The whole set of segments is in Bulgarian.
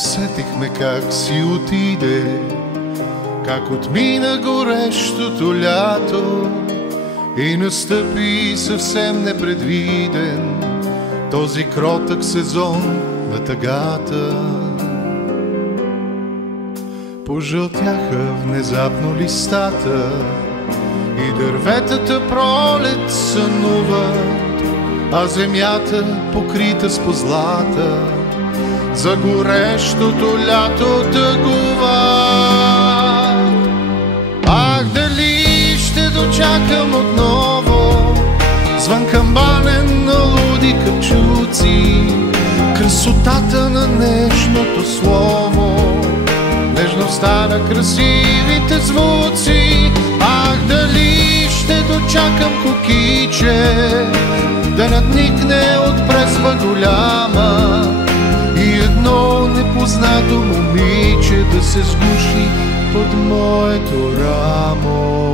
усетихме как си отиде, как отмина горещото лято и настъпи съвсем непредвиден този кротък сезон на тъгата. Пожълтяха внезапно листата и дърветата пролет сънуват, а земята покрита с позлата за горещото лято тъгува. Ах, дали ще дочакам отново звън камбанен на луди капчуци, красотата на нежното слово, нежността на красивите звуци. Ах, дали ще дочакам кукиче да надникне от преспа голяма и едно непознато момиче да се сгуши под моето рамо.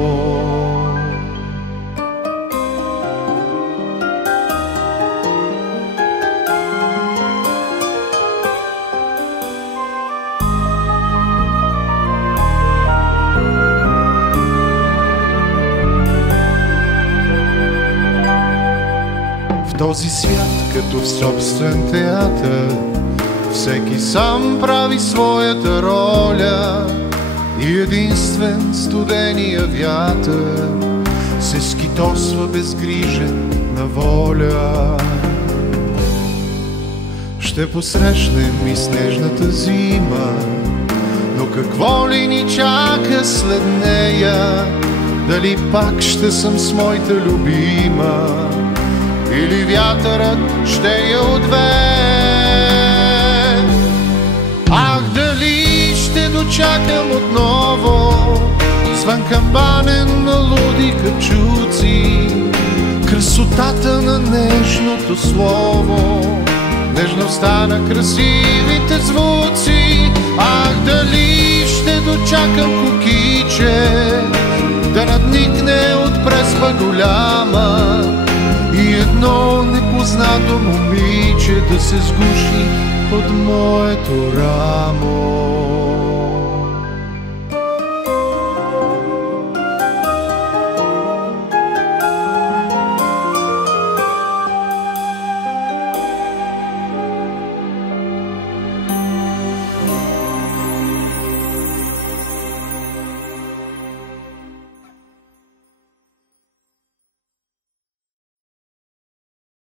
В този свят, като в собствен театър, всеки сам прави своята роля и единствен студения вятър се скитосва безгрижен на воля. Ще посрещнем и снежната зима, но какво ли ни чака след нея? Дали пак ще съм с моята любима или вятърът ще я отвее? Ах, дали ще дочакам отново звън камбанен на луди капчуци, красотата на нежното слово, нежността на красивите звуци. Ах, дали ще дочакам кукиче да надникне от преспа голяма и едно непознато момиче да се сгуши под моето рамо.